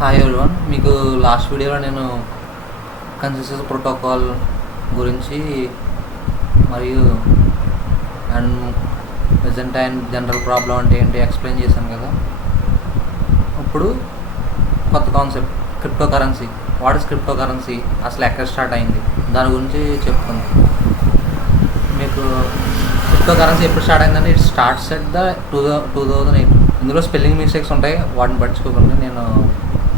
Hi everyone, మీకు last వీడియోలో నేను కన్సెన్సస్ ప్రోటోకాల్ గురించి మరియు and present and general problem అంటే ఏంటి ఎక్స్ప్లెయిన్ చేశాను కదా. ఇప్పుడు కొత్త concept cryptocurrency. What is cryptocurrency, అసలు ఎక్కడ స్టార్ట్ అయింది దాని గురించి చెప్తుంది మీకు. క్రిప్టో కరెన్సీ ఎప్పుడు స్టార్ట్ అయిందంటే ఇట్ స్టార్ట్స్ ఎట్ ద 2008. ఇందులో స్పెల్లింగ్ మిస్టేక్స్ ఉంటాయి, వాటిని పట్టించుకోకుండా నేను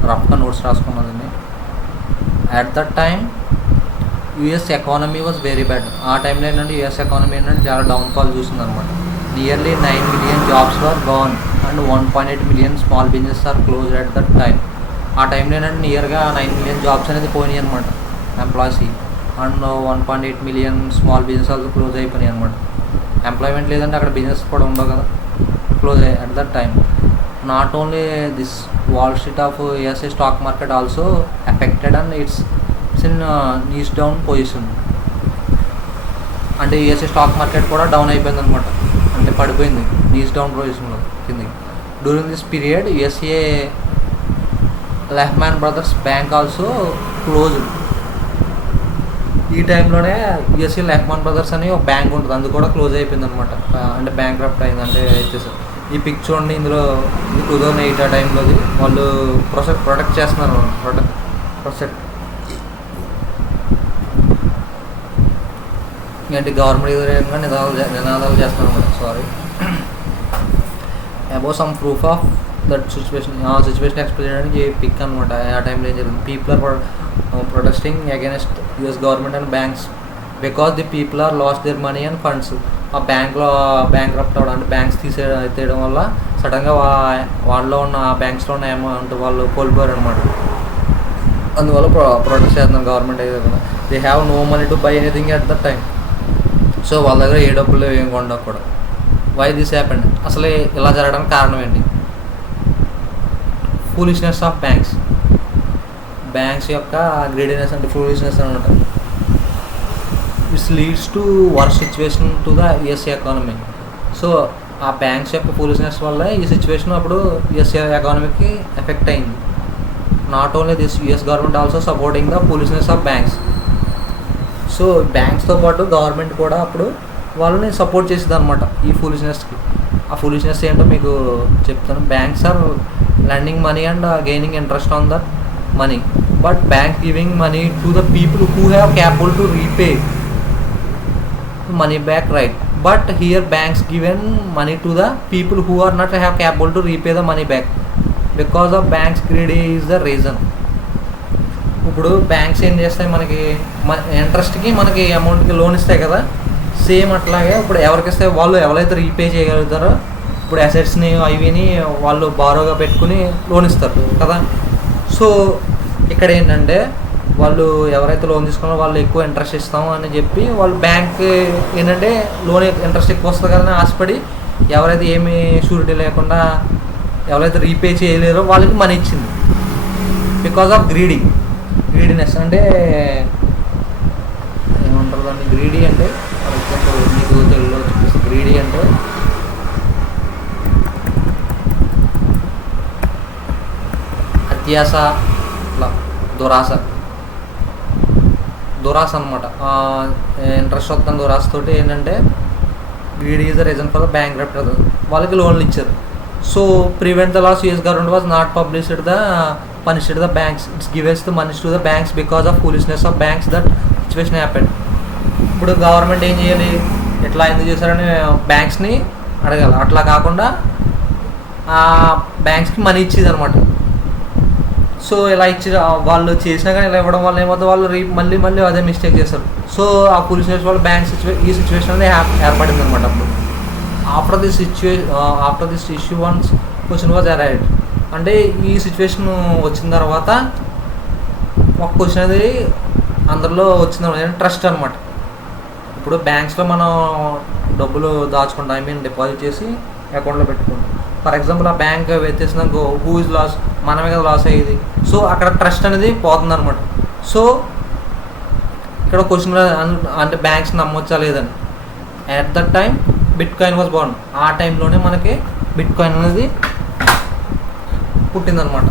రఫ్గా నోట్స్ రాసుకున్నది. At that time US economy was very bad. ఆ టైంలో ఏంటంటే యూఎస్ ఎకానమీ ఏంటంటే చాలా డౌన్ఫాల్ చూసింది అనమాట. Nearly 9 million jobs were gone and 1.8 million small business are close at that time. ఆ టైంలో ఏంటంటే నియర్గా 9 million జాబ్స్ అనేది పోయినాయి అనమాట ఎంప్లాయీస్కి, and 1.8 million small business also close అయిపోయినాయి అనమాట. ఎంప్లాయ్మెంట్ లేదంటే అక్కడ బిజినెస్ కూడా ఉండవు కదా, క్లోజ్ అయ్యాయి at that time. Not only this Wall Street of USA stock market also affected and it's in knees down position. అంటే యూఎస్ఏ స్టాక్ మార్కెట్ కూడా డౌన్ అయిపోయింది అనమాట, అంటే పడిపోయింది నీస్ డౌన్ పొజిషన్లో కిందకి. During this period USA Lehman Brothers bank also closed. ఈ టైంలోనే యూఎస్ఏ లెహ్మాన్ బ్రదర్స్ అని ఒక బ్యాంక్ ఉంటుంది, అది కూడా క్లోజ్ అయిపోయింది అనమాట, అంటే బ్యాంక్ రప్ట్ అయింది. అంటే వచ్చేసి ఈ పిక్ చూడండి, ఇందులో 2008 ఆ టైంలోది వాళ్ళు ప్రొటెక్ట్ చేస్తున్నారు, ప్రొటెక్ట్ ఏంటి గవర్నమెంట్ ఎదురుగా నినాదాలు చేస్తున్నారు అనమాట. Sorry, above some proof of that situation. ఆ సిచ్యువేషన్ ఎక్స్ప్లెయిన్ చేయడానికి పిక్ అనమాట. ఆ టైంలో ఏం జరిగింది, people are protesting against US government and banks because the people are lost their money and funds. ఆ బ్యాంక్లో బ్యాంక్ రప్ట్ అవ్వడం అంటే బ్యాంక్స్ తీసేయడం వల్ల సడన్గా వాళ్ళలో ఉన్న బ్యాంక్స్లో ఉన్న అమౌంట్ వాళ్ళు కోల్పోయారు అనమాట. అందువల్ల ప్రొటెస్ట్ చేస్తున్నారు గవర్నమెంట్ అయితే కదా. They have no money to buy anything at that time. So వాళ్ళ దగ్గర ఏ డబ్బులు ఏం కొనకూడదు. వై దిస్ హ్యాపెండ్, అసలు ఇలా జరగడానికి కారణం ఏంటి? Foolishness of banks. బ్యాంక్స్ యొక్క గ్రీడీనెస్ అంటే ఫూలిష్నెస్ అనమాట. It's leads to worst situation to the USA economy. So ఆ బ్యాంక్స్ యొక్క ఫూలిష్నెస్ వల్ల ఈ సిచ్యువేషన్ అప్పుడు యూఎస్ఏ ఎకానమీకి ఎఫెక్ట్ అయింది. Not only this US government also supporting the foolishness of banks. So బ్యాంక్స్తో పాటు గవర్నమెంట్ కూడా అప్పుడు వాళ్ళని సపోర్ట్ చేసేది అనమాట ఈ ఫూలిష్నెస్కి. ఆ ఫూలిష్నెస్ ఏంటో మీకు చెప్తాను. Banks are lending money and gaining interest on that money, but bank giving money to the people who have capable to repay money back, right? But here banks given money to the people who are not have capable to repay the money back because of banks greedy is the reason. ఇప్పుడు banks ఏం చేస్తాయి, మనకి ఇంట్రెస్ట్కి మనకి అమౌంట్కి loan ఇస్తాయి కదా, same అట్లాగే ఇప్పుడు ఎవరికి ఇస్తే వాళ్ళు ఎవరైతే రీపే చేయగలుగుతారో ఇప్పుడు అసెట్స్ని అవిని వాళ్ళు బారోగా పెట్టుకుని లోన్ ఇస్తారు కదా. సో ఇక్కడ ఏంటంటే వాళ్ళు ఎవరైతే లోన్ తీసుకున్నారో వాళ్ళు ఎక్కువ ఇంట్రెస్ట్ ఇస్తాము అని చెప్పి వాళ్ళు బ్యాంక్ ఏంటంటే లోన్ ఇంట్రెస్ట్ ఎక్కువ వస్తుంది కదా ఆశపడి ఎవరైతే ఏమి షూరిటీ లేకుండా ఎవరైతే రీపే చేయలేరో వాళ్ళకి మనీ ఇచ్చింది. బికాజ్ ఆఫ్ గ్రీడీనెస్ అంటే ఏమంటారు దాన్ని, గ్రీడీ అంటే ఫర్ ఎగ్జాంపుల్ మీకు తెలుగులో చూపిస్తే గ్రీడీ అంటే అత్యాస, దురాస అనమాట. ఇంట్రెస్ట్ వస్తుంది దురాసతోటి ఏంటంటే greedy is the reason for the bankrupt. వాళ్ళకి లోన్లు ఇచ్చారు. So prevent the loss US government was not punished the banks. It's gives the money to the banks because of foolishness of banks that situation happened. ఇప్పుడు government ఏం చేయాలి, ఎట్లా ఎందుకు చేశారని బ్యాంక్స్ని అడగాలి. అట్లా కాకుండా ఆ బ్యాంక్స్కి మనీ ఇచ్చేది అనమాట. సో ఇలా ఇచ్చి వాళ్ళు చేసినా కానీ ఇలా ఇవ్వడం వల్ల ఏమవుతుంది, వాళ్ళు మళ్ళీ అదే మిస్టేక్ చేస్తారు. సో ఆ ఫూలిష్నెస్ వల్ల బ్యాంక్ ఈ సిచ్యువేషన్ అనేది ఏర్పడింది అనమాట. అప్పుడు after this issue once question was arrived. అంటే ఈ సిచ్యువేషన్ వచ్చిన తర్వాత ఒక క్వశ్చన్ అనేది అందరిలో వచ్చింది, ట్రస్ట్ అనమాట. ఇప్పుడు బ్యాంక్స్లో మనం డబ్బులు దాచుకుంటాం, ఐ మీన్ డిపాజిట్ చేసి అకౌంట్లో పెట్టుకుంటాం. ఫర్ ఎగ్జాంపుల్ ఆ బ్యాంక్ వ్యత్యాసంగా హూ ఇస్ లాస్, మనమే కదా లాస్ అయ్యేది. సో అక్కడ ట్రస్ట్ అనేది పోతుంది అనమాట. సో ఇక్కడ క్వశ్చన్ అంటే బ్యాంక్స్ నమ్మొచ్చా లేదని. At that time bitcoin was born. ఆ టైంలోనే మనకి బిట్ కాయిన్ అనేది పుట్టిందనమాట.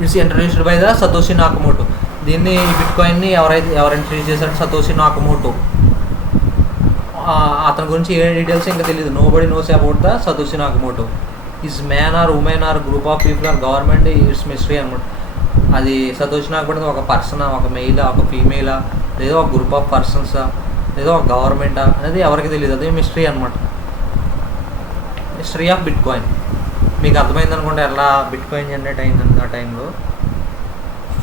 It's introduced by the Satoshi Nakamoto. దీన్ని బిట్ కాయిన్ని ఎవరు ఇంట్రడ్యూస్ చేశారంటే సతోషి నాకమోటో. అతని గురించి ఏ డీటెయిల్స్ ఇంకా తెలియదు. Nobody knows about the Satoshi Nakamoto. Is man or woman or group of people or government it's mystery అనమాట. అది సతోషి నాకమోటో ఒక పర్సనా, ఒక మెయిలా, ఒక ఫీమేలా, లేదా ఒక గ్రూప్ ఆఫ్ పర్సన్సా, లేదా ఒక గవర్నమెంటా అనేది ఎవరికి తెలియదు. అది మిస్టరీ అనమాట. Mystery of bit coin. మీకు అర్థమైంది అనుకుంటే ఎలా బిట్ కాయిన్ జనరేట్ అయింది ఆ టైంలో.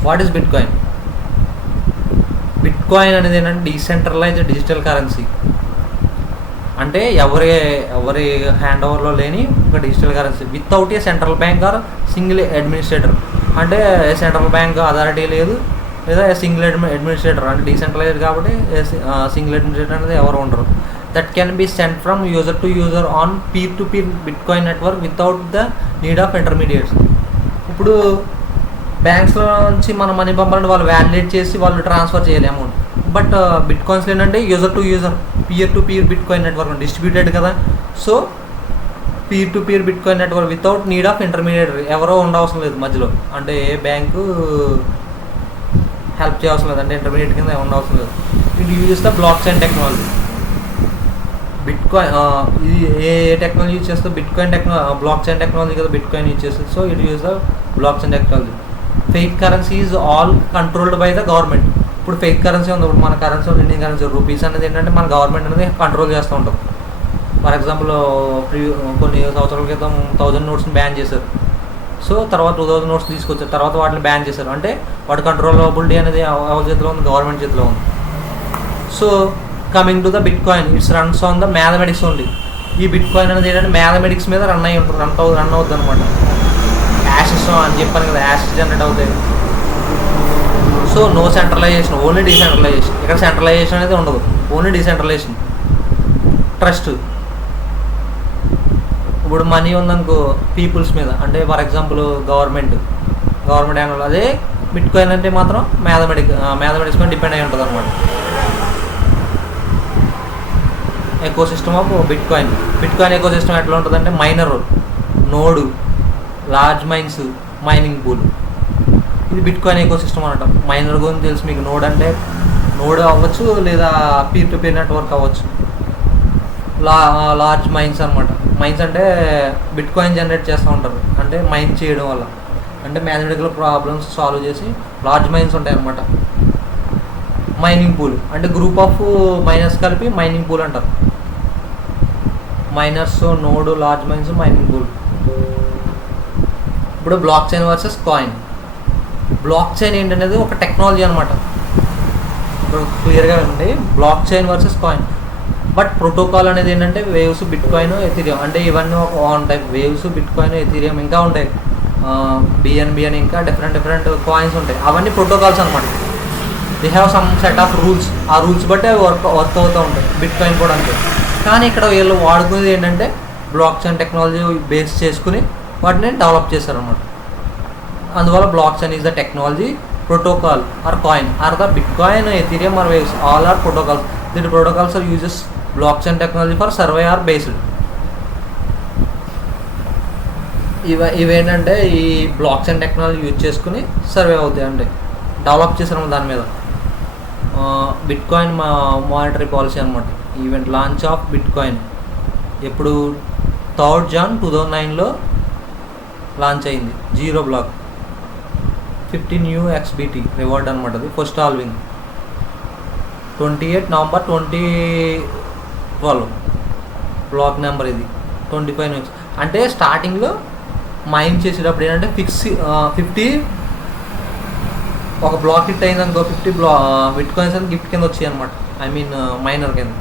What is bit coin? Bit coin అనేది ఏంటంటే డీసెంట్రలైజ్డ్ డిజిటల్ కరెన్సీ. అంటే ఎవరి హ్యాండ్ ఓవర్లో లేని ఒక digital currency without a central bank or single administrator. అంటే సెంట్రల్ బ్యాంక్ అథారిటీ లేదు, లేదా సింగిల్ అడ్మినిస్ట్రేటర్. అంటే డీసెంట్రలైజ్డ్ కాబట్టి సింగిల్ అడ్మినిస్ట్రేటర్ అనేది ఎవరు ఉండరు. That can be send from user to user on peer to peer bitcoin network without the need of intermediates. ఇప్పుడు బ్యాంక్స్లో నుంచి మన మనీ పంపాలంటే వాళ్ళు వ్యాలిడేట్ చేసి వాళ్ళు ట్రాన్స్ఫర్ చేయాలి అమౌంట్. బట్ బిట్ కాయిన్స్లో ఏంటంటే user to user, peer to peer bitcoin network distributed కదా. So peer to peer bitcoin network without need of intermediate. ఎవరో ఉండవసరం లేదు మధ్యలో. అంటే ఏ బ్యాంకు హెల్ప్ చేయవసరం లేదు, అంటే ఇంటర్మీడియట్ కింద ఉండవసరం లేదు. It uses the block chain technology. Bit coin ఇది ఏ టెక్నాలజీ యూజ్ చేస్తే bit coin blockchain technology కదా బిట్ కాయిన్ యూజ్ చేస్తుంది. So it use the block chain technology. Fake currency is all controlled by the government. ఇప్పుడు fake currency ఉంది. ఇప్పుడు మన currency Indian currency rupees అనేది ఏంటంటే మన గవర్నమెంట్ అనేది కంట్రోల్ చేస్తూ ఉంటాం. ఫర్ ఎగ్జాంపుల్ కొన్ని సంవత్సరాల క్రితం 1000 నోట్స్ని బ్యాన్ చేశారు. సో తర్వాత 2000 నోట్స్ తీసుకొచ్చారు. తర్వాత వాటిని బ్యాన్ చేశారు. అంటే వాటి కంట్రోలబిలిటీ అనేది ఎవరి చేతిలో ఉంది? గవర్నమెంట్ చేతిలో ఉంది. So coming to the bit coin, it's runs on the mathematics only. ఈ బిట్ కాయిన్ అనేది ఏంటంటే మ్యాథమెటిక్స్ మీద రన్ అవుతుంది అనమాట. యాషెస్ అని చెప్పాను కదా, యాషెస్ జనరేట్ అవుతాయి. So no centralisation, only decentralisation. ఇక్కడ సెంట్రలైజేషన్ అనేది ఉండదు, ఓన్లీ డీసెంట్రలైజేషన్. ట్రస్ట్. ఇప్పుడు మనీ ఉందనుకో పీపుల్స్ మీద, అంటే ఫర్ ఎగ్జాంపుల్ గవర్నమెంట్ యాన్యువల్. అదే బిట్ కాయిన్ అంటే మాత్రం మ్యాథమెటిక్స్ మీద డిపెండ్ అయి ఉంటుంది అనమాట. Ecosystem of bitcoin ecosystem ఎట్లా ఉంటుందంటే miner, node, large mines, mining pool. ఇది బిట్ కాయిన్ ఎకో సిస్టమ్ అనమాట. మైనర్ గురించి తెలుసు మీకు. నోడ్ అవ్వచ్చు, లేదా పీర్ టు పీర్ నెట్వర్క్ అవ్వచ్చు. లార్జ్ మైన్స్ అనమాట. మైన్స్ అంటే బిట్ కాయిన్ జనరేట్ చేస్తూ ఉంటారు, అంటే మైన్ చేయడం వల్ల, అంటే మ్యాథమెటికల్ ప్రాబ్లమ్స్ సాల్వ్ చేసి లార్జ్ మైన్స్ ఉంటాయి అనమాట. మైనింగ్ పూల్ అంటే గ్రూప్ ఆఫ్ మైనర్స్ కలిపి మైనింగ్ పూల్ అంటారు. Miners, node, large mines, mining pool. ఇప్పుడు blockchain versus coin. Blockchain ఏంటనేది ఒక టెక్నాలజీ అనమాట. ఇప్పుడు క్లియర్గా ఉంది, blockchain versus coin. But protocol అనేది ఏంటంటే వేవ్స్, బిట్ కాయిన్, ఎథీరియం. అంటే ఇవన్నీ ఒక on type. Waves, bitcoin, Ethereum ఇంకా ఉంటాయి. బిఎన్బి అని ఇంకా డిఫరెంట్ కాయిన్స్ ఉంటాయి. అవన్నీ ప్రోటోకాల్స్ అనమాట. They have some set of rules. ఆ రూల్స్ బట్టి వర్క్ అవుతూ ఉంటాయి. బిట్ కాయిన్ కూడా అంతే. కానీ ఇక్కడ వీళ్ళు వాడుకునేది ఏంటంటే బ్లాక్ చైన్ టెక్నాలజీ బేస్ చేసుకుని వాటిని డెవలప్ చేశారనమాట. అందువల్ల blockchain is the technology, protocol or coin or the bitcoin, Ethereum or waves, all are protocols. దీని protocols are uses blockchain technology for survey or based. ఇవేంటంటే ఈ blockchain technology use చేసుకుని survey అవుతాయి, అంటే develop చేశారు దాని మీద. Bitcoin monetary policy అనమాట. Event launch of bitcoin ఎప్పుడు 3rd June 2009లో లాంచ్ అయింది. 0 బ్లాక్ 50 new XBT రివార్డ్ అనమాట. అది first halving 28 November 2012 block number. ఇది 25 new. అంటే స్టార్టింగ్లో మైన్ చేసేటప్పుడు ఏంటంటే 50 ఒక బ్లాక్ హిట్ అయింది అనుకో, 50 బిట్ కాయిన్స్ అని గిఫ్ట్ కింద వచ్చాయి అనమాట. ఐ మీన్ మైనర్ కింద.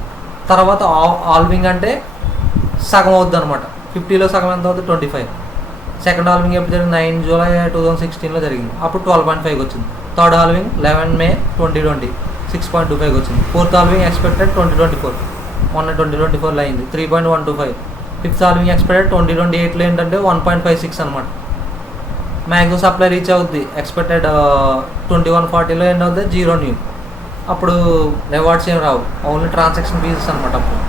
తర్వాత హాల్వింగ్ అంటే సగం అవుద్ది అనమాట. 50లో సగం ఎంత అవుతుంది? 25. సెకండ్ హాల్వింగ్ ఎప్పుడు జరిగింది? 9 July 2016లో జరిగింది. అప్పుడు 12.5 వచ్చింది. థర్డ్ హాల్వింగ్ 11 May 2020 6.25 వచ్చింది. ఫోర్త్ హాల్వింగ్ ఎక్స్పెక్టెడ్ 2024, మొన్న 2024లో అయింది 3.125. ఫిఫ్త్ హాల్వింగ్ ఎక్స్పెక్టెడ్ 2028లో ఏంటంటే 1.56 అనమాట. మ్యాక్సిమం సప్లై రీచ్ అవుద్ది ఎక్స్పెక్టెడ్ 2140లో ఏంటి అవుతుంది? 0 new. అప్పుడు రివార్డ్స్ ఏం రావు, ఓన్లీ ట్రాన్సాక్షన్ ఫీజెస్ అనమాట. అప్పుడు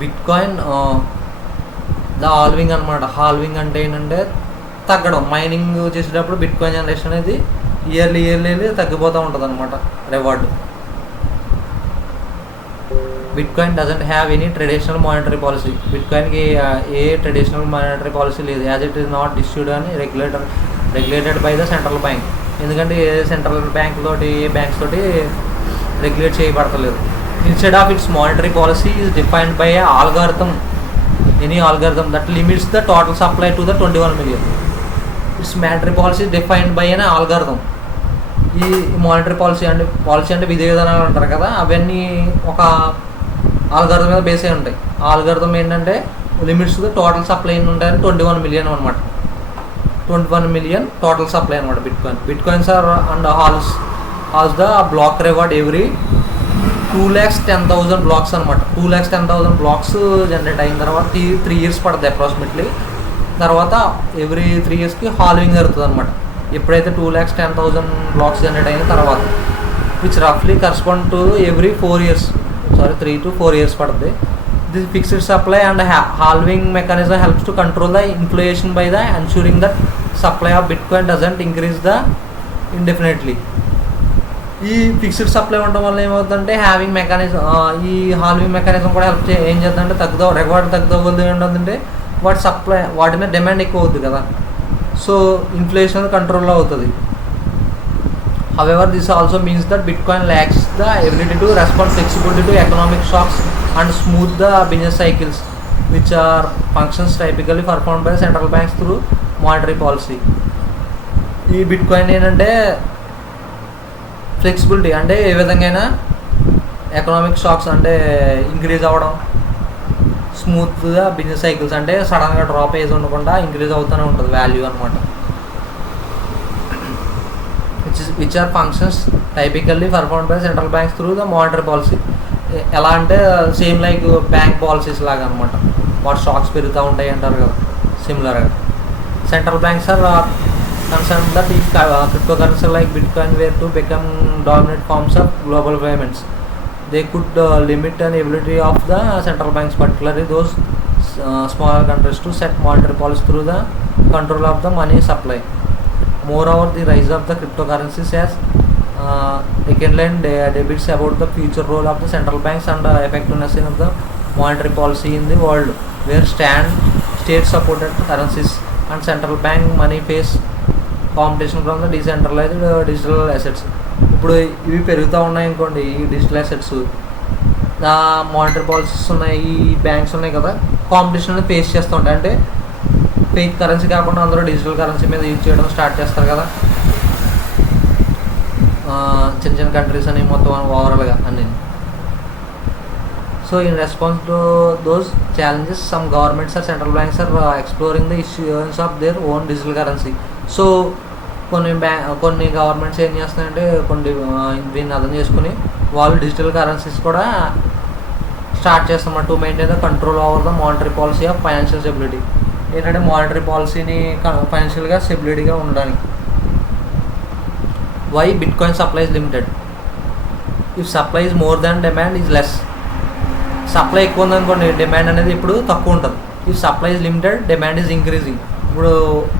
బిట్ కాయిన్ ద హాల్వింగ్ అనమాట. హాల్వింగ్ అంటే ఏంటంటే తగ్గడం, మైనింగ్ చేసేటప్పుడు బిట్ కాయిన్ జనరేషన్ అనేది ఇయర్లీ తగ్గిపోతూ ఉంటుంది అనమాట reward. Bitcoin doesn't have any traditional monetary policy. బిట్ కాయిన్కి ఏ ట్రెడిషనల్ మానిటరీ పాలసీ లేదు. As it is not issued అని regulated by the central bank. ఎందుకంటే ఏ సెంట్రల్ బ్యాంక్ తోటి ఏ బ్యాంక్స్ తోటి రెగ్యులేట్ చేయబడతలేదు. Instead of it's monetary policy is defined by any algorithm that limits the total supply to the 21 million. It's monetary policy defined by అనే algorithm. ఈ monetary policy అంటే విధి విధానాలు అంటారు కదా, అవన్నీ ఒక ఆల్గారిథం మీద బేస్ అయి ఉంటాయి. ఆ ఆల్గారిథం ఏంటంటే లిమిట్స్ ద టోటల్ సప్లై ఉంటాయని 21 million అనమాట. 21 million టోటల్ సప్లై అనమాట bitcoins are and halves the block reward every 210,000 blocks అనమాట. 210,000 బ్లాక్స్ జనరేట్ అయిన తర్వాత 3 years పడుతుంది అప్రాక్సిమేట్లీ. తర్వాత ఎవ్రీ 3 yearsకి హాల్వింగ్ జరుగుతుంది అనమాట. ఎప్పుడైతే 210,000 బ్లాక్స్ జనరేట్ అయిన తర్వాత, విచ్ రఫ్లీ correspond to every 4 years, 3 to 4 years పడుతుంది. This fixed supply and halving mechanism helps to control the inflation by the ensuring that supply of bitcoin doesn't increase the indefinitely. ఈ fixed supply ఉండడం వల్ల ఏమవుతుందంటే halving mechanism కూడా ఏం చేద్దంటే reward తగ్గుతుంది. ఏంటంటే వాటి మీద డిమాండ్ ఎక్కువ అవుతుంది కదా, సో ఇన్ఫ్లేషన్ కంట్రోల్లో అవుతుంది. However this also means that bitcoin lacks the ability to respond flexibility to economic shocks and smooth the business cycles which are functions typically performed by central banks through monetary policy. ఈ bitcoin ఏంటంటే flexibility అంటే ఏ విధంగా అయినా economic shocks అంటే increase అవ్వడం, స్మూత్గా business cycles అంటే సడన్గా డ్రాప్ అయ్యేది ఉండకుండా ఇంక్రీజ్ అవుతూనే ఉంటుంది వాల్యూ అనమాట. Which are functions typically performed by central banks through the monetary policy. ఎలా అంటే సేమ్ లైక్ బ్యాంక్ పాలసీస్ లాగా అనమాట. వాటి స్టాక్స్ పెరుగుతూ ఉంటాయి అంటారు కదా, సిమిలర్గా. Central banks are concerned that if cryptocurrency like Bitcoin were to become dominant forms of global payments, they could limit an ability of the central banks, particularly those smaller countries, to set monetary policy through the control of the money supply. Moreover, the rise of the cryptocurrencies has rekindled debates about the future role of the central banks and effectiveness of the monetary policy in the world, where state-supported currencies and central bank money face competition from the decentralised digital assets. ఇప్పుడు ఇవి పెరుగుతూ ఉన్నాయి అనుకోండి, ఈ digital assets, monetary policies ఉన్నాయి, ఈ banks ఉన్నాయి కదా, కాంపిటీషన్ అనేది ఫేస్ చేస్తూ ఉంటాయి. అంటే ఫేక్ కరెన్సీ కాకుండా అందరూ డిజిటల్ కరెన్సీ మీద యూజ్ చేయడం స్టార్ట్ చేస్తారు కదా, చిన్న కంట్రీస్ అని మొత్తం ఓవరాల్గా అన్నీ. So in response to those challenges some governments or central banks are exploring the issuance of their own digital currency. So కొన్ని గవర్నమెంట్స్ ఏం చేస్తున్నాయంటే దీన్ని అర్థం చేసుకుని వాళ్ళు డిజిటల్ కరెన్సీస్ కూడా స్టార్ట్ చేస్తున్నారు to maintain the control over the monetary policy of financial stability. ఏంటంటే మానిటరీ పాలసీని ఫైనాన్షియల్గా స్టెబిలిటీగా ఉండడానికి. Why bit coin supply is limited? If supply is more than demand is less. Supply ఎక్కువ ఉందనుకోండి, డిమాండ్ అనేది ఇప్పుడు తక్కువ ఉంటుంది. If supply is limited, demand is increasing. ఇప్పుడు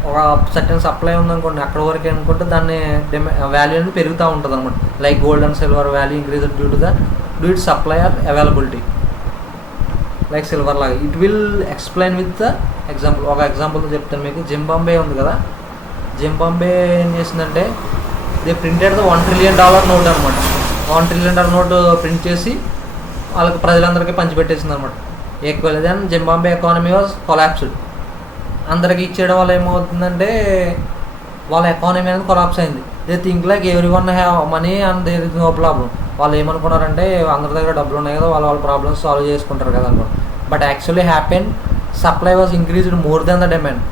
ఒక సర్టెన్ సప్లై ఉందనుకోండి, అక్కడ వరకు అనుకుంటే దాన్ని వాల్యూ అనేది పెరుగుతూ ఉంటుంది అనమాట. Like gold and silver value increase due it supply or availability, like silver లాగా. It will explain with the example. ఒక ఎగ్జాంపుల్తో చెప్తాను మీకు. జింబాబ్వే ఉంది కదా, జింబాబ్వే ఏం చేసిందంటే they printed the $1 trillion note అనమాట. $1 trillion నోటు ప్రింట్ చేసి వాళ్ళకి ప్రజలందరికీ పంచిపెట్టేసింది అనమాట. Equal then Zimbabwe economy was collapsed. అందరికి ఇచ్చేయడం వల్ల ఏమవుతుందంటే వాళ్ళ ఎకానమీ అనేది కొలాప్స్ అయింది. They think like every one have money and there is no problem. వాళ్ళు ఏమనుకున్నారంటే అందరి దగ్గర డబ్బులు ఉన్నాయి కదా, వాళ్ళ ప్రాబ్లమ్స్ సాల్వ్ చేసుకుంటారు కదా అనుకో. But actually happen supply was increased more than the demand.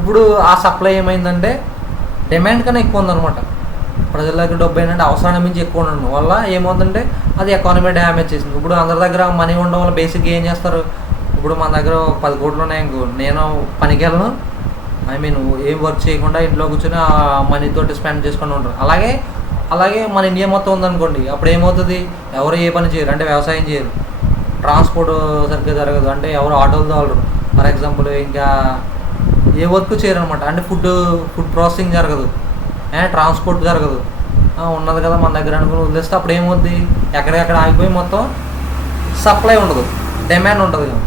ఇప్పుడు ఆ సప్లై ఏమైందంటే డిమాండ్ కన్నా ఎక్కువ ఉందన్నమాట. ప్రజల దగ్గర డబ్బు ఏంటంటే అవసరాన్ని మించి ఎక్కువ ఉండడం వల్ల ఏమవుతుందంటే అది ఎకానమీ డ్యామేజ్ చేసింది. ఇప్పుడు అందరి దగ్గర మనీ ఉండడం వల్ల బేసిక్గా ఏం చేస్తారు, ఇప్పుడు మన దగ్గర 10 కోట్లు ఉన్నాయి ఇంకో, నేను పనికి వెళ్ళను, ఏం వర్క్ చేయకుండా ఇంట్లో కూర్చొని ఆ మనీతోటి స్పెండ్ చేసుకుని ఉంటారు. అలాగే మన ఇండియా మొత్తం ఉందనుకోండి, అప్పుడు ఏమవుతుంది, ఎవరు ఏ పని చేయరు, అంటే వ్యవసాయం చేయరు, ట్రాన్స్పోర్ట్ సరిగ్గా జరగదు, అంటే ఎవరు ఆటోలు తోలరు. ఫర్ ఎగ్జాంపుల్ ఇంకా ఏ వర్క్ చేయరు అనమాట. అంటే ఫుడ్ ప్రాసెసింగ్ జరగదు, ట్రాన్స్పోర్ట్ జరగదు. ఉన్నది కదా మన దగ్గర అనుకుని వదిలేస్తే అప్పుడు ఏమవుద్ది, ఎక్కడెక్కడ ఆగిపోయి మొత్తం సప్లై ఉండదు, డిమాండ్ ఉంటుంది కదా.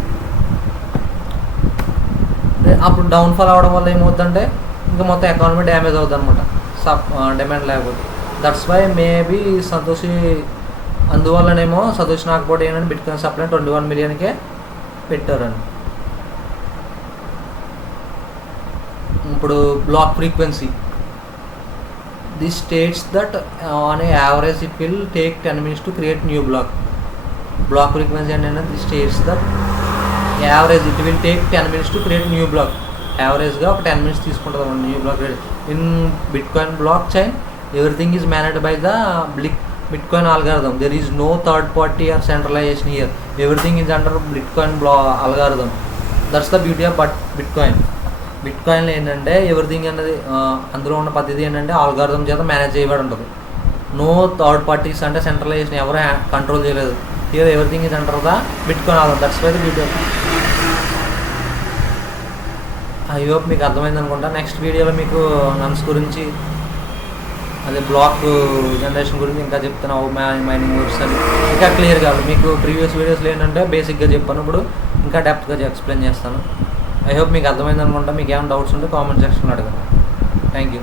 అప్పుడు డౌన్ఫాల్ అవ్వడం వల్ల ఏమవుతుందంటే ఇంకా మొత్తం ఎకానమీ డ్యామేజ్ అవుతుంది అనమాట, డిమాండ్ లేకపోతే. దట్స్ వై మేబీ సంతోషి, అందువల్లనేమో సంతోష్ నాగపోటీ ఏంటంటే బిట్కాయిన్ సప్లై 21 మిలియన్కే పెట్టారండి. ఇప్పుడు block frequency, this states that on a average it will take 10 minutes to create new block. Block frequency అంటే this states that average it will take 10 minutes to create new block. యావరేజ్గా ఒక 10 minutes తీసుకుంటుంది new block. In bitcoin blockchain everything is managed by the Bitcoin algorithm. There is no third party or centralization here. Everything is under Bitcoin algorithm. That's the beauty of Bitcoin ఏంటంటే everything అనేది అందులో ఉన్న పద్ధతి ఏంటంటే algorithm చేత manage చేయబడి ఉంటుంది. No third parties అంటే సెంట్రలైజేషన్ ఎవరు కంట్రోల్ చేయలేదు. Here everything is under the Bitcoin algorithm. That's why the beauty of. I hope మీకు అర్థమైంది అనుకుంటా. నెక్స్ట్ వీడియోలో మీకు నన్స్ గురించి, అదే బ్లాక్ జనరేషన్ గురించి ఇంకా చెప్తాను, మైనింగ్ వర్క్స్ అని ఇంకా క్లియర్గా. మీకు ప్రీవియస్ వీడియోస్లో ఏంటంటే బేసిక్గా చెప్పాను, ఇప్పుడు ఇంకా డెప్త్గా ఎక్స్ప్లెయిన్ చేస్తాను. ఐ హోప్ మీకు అర్థమైంది అనుకుంటా. మీకు ఏమైనా డౌట్స్ ఉంటే కామెంట్ సెక్షన్లో అడగండి. Thank you.